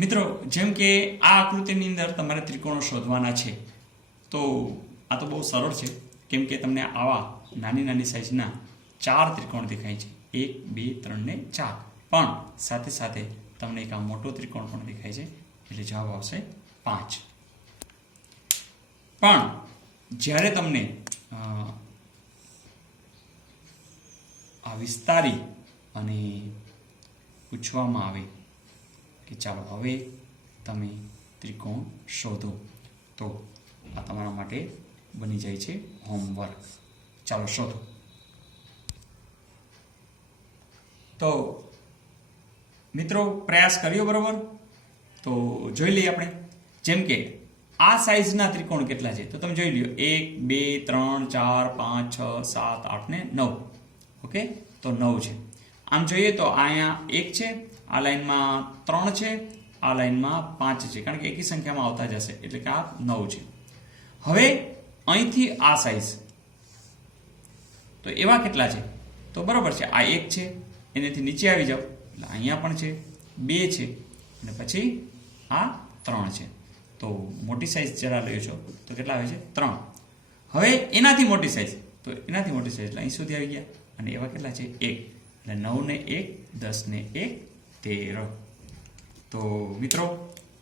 મિત્રો, જેમ કે આ આકૃતિની અંદર તમારે ત્રિકોણો શોધવાના છે, તો આ તો બહુ સરળ છે, કેમ કે તમને આવા નાની નાની સાઈઝના 4 ત્રિકોણ દેખાય છે, 1, 2, 3 ને 4. પણ સાથે સાથે તમને એક આ મોટો ત્રિકોણ પણ દેખાય છે, એટલે જવાબ આવશે 5. પણ જ્યારે તમને આ વિસ્તારી અને પૂછવામાં આવે કે ચાલો હવે તમે ત્રિકોણ શોધો, તો આ તમારા માટે બની જાય છે હોમવર્ક. ચાલો શોધો. તો મિત્રો, પ્રયાસ કર્યો બરોબર? તો જોઈ લઈએ આપણે. જેમ કે આ સાઈઝના ત્રિકોણ કેટલા છે, તો તમે જોઈ લ્યો 1, 2, 3, 4, 5, 6, 7, 8 ને 9. ઓકે, તો 9 છે. આમ જોઈએ તો અહીંયા 1 છે, આ લાઈનમાં 3 છે, આ લાઈનમાં 5 છે, કારણ કે એકી સંખ્યામાં આવતા જશે, એટલે કે આ 9 છે. હવે અહીંથી આ સાઈઝ, તો એવા કેટલા છે? તો બરોબર છે, આ 1 છે, એનેથી નીચે આવી જાઓ એટલે અહીંયા પણ છે, 2 છે, અને પછી આ 3 છે. તો મોટી સાઈઝ જરા લ્યો છો તો કેટલા આવે છે? 3. હવે એનાથી મોટી સાઈઝ, તો એનાથી મોટી સાઈઝ એટલે અહીં સુધી આવી ગયા, અને એવા કેટલા છે? 1. એટલે 9 ને 1, 10 ને 1, 13. તો મિત્રો,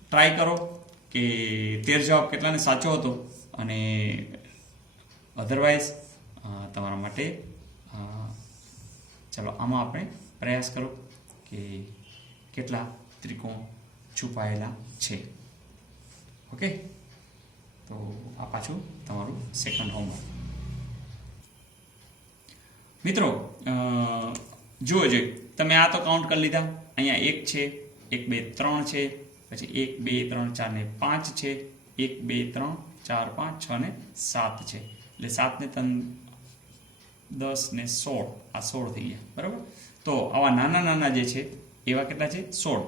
ટ્રાય કરો કે 13 જવાબ કેટલાને સાચો હતો, અને અધરવાઇઝ તમારા માટે ચાલો આમાં આપણે પ્રયાસ કરો કે કેટલા ત્રિકોણ છુપાયેલા છે. ઓકે, તો આ પાછું તમારું સેકન્ડ હોમવર્ક. મિત્રો, જુઓ જોઈએ, તમે આ તો કાઉન્ટ કરી લીધા. અહીંયા 1 છે, 1, 2, 3 છે, પછી 1, 2, 3, 4 ને 5 છે, 1, 2, 3, 4, 5, 6 ને 7 છે. એટલે 7 ને 3, 10 ને 16, આ 16 થઈ ગયા. બરાબર? તો આવા નાના નાના જે છે એવા કેટલા છે? 16.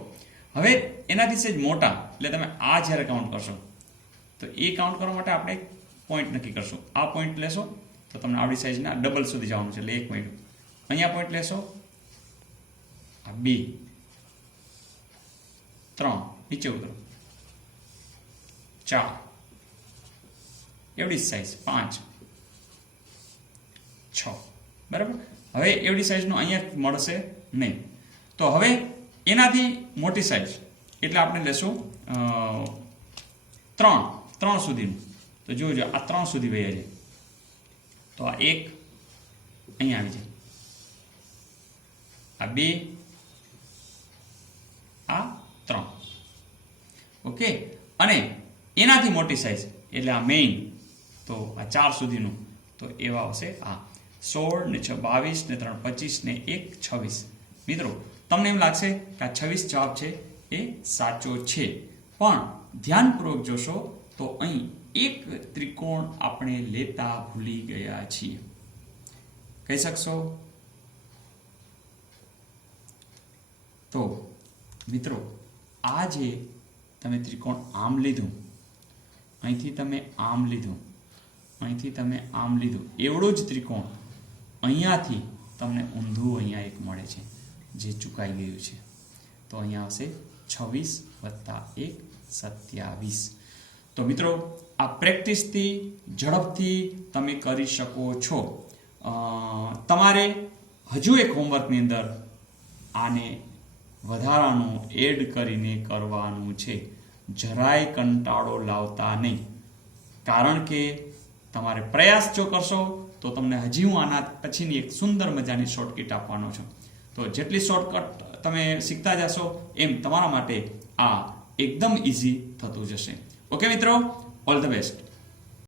હવે એનાથી સહેજ મોટા, એટલે તમે આ જ્યારે કાઉન્ટ કરશો, તો એ કાઉન્ટ કરવા માટે આપણે પોઈન્ટ નક્કી કરશું. આ પોઈન્ટ લેશો તો તમને આવડી સાઈઝના ડબલ સુધી જવાનું છે, એટલે 1 પોઈન્ટ. અહીંયા પોઈન્ટ લેશો, આ 2, 3, નીચે ઉતરો, 4, એવડી સાઈઝ 5, 6. બરાબર? હવે એવડી સાઈઝનું અહીંયા મળશે નહીં. તો હવે એનાથી મોટી સાઈઝ એટલે આપણે લેશું 3 સુધીનું. તો જોજો, આ 3 સુધી વહ્યા છે, તો આ 1 અહીંયા આવી જાય, આ 2, આ 3. ઓકે, અને એનાથી મોટી સાઈઝ એટલે આ મેઇન, તો આ 4 સુધીનું, તો એવા આવશે આ 16 ને 6, 22 ને 3, 25 ને 1, 26. મિત્રો, તમને એમ લાગશે કે આ 26 જવાબ છે એ સાચો છે, પણ ધ્યાનપૂર્વક જોશો તો અહીં એક ત્રિકોણ આપણે લેતા ભૂલી ગયા છીએ. કહી શકશો? તો મિત્રો, આ જે તમે ત્રિકોણ આમ લીધું, અહીંથી તમે આમ લીધું, અહીંથી તમે આમ લીધું, એવડું જ ત્રિકોણ અહીંયાથી તમને ઊંધું અહીંયા એક મળે છે, જે ચૂકાઈ ગયું છે. તો અહીંયા આવશે 26 + 1, 27. તો મિત્રો, આ પ્રેક્ટિસથી ઝડપથી તમે કરી શકો છો. તમારે હજુ એક હોમવર્કની અંદર આને વધારાનું એડ કરીને કરવાનું છે. જરાય કંટાળો લાવતા નહીં, કારણ કે તમારે પ્રયાસ જો કરશો તો તમને હજી હું આના પછીની એક સુંદર મજાની શોર્ટકટ આપવાનો છું. તો જેટલી શોર્ટકટ તમે શીખતા જશો એમ તમારા માટે આ એકદમ ઇઝી થતું જશે. ઓકે મિત્રો, ઓલ ધ બેસ્ટ.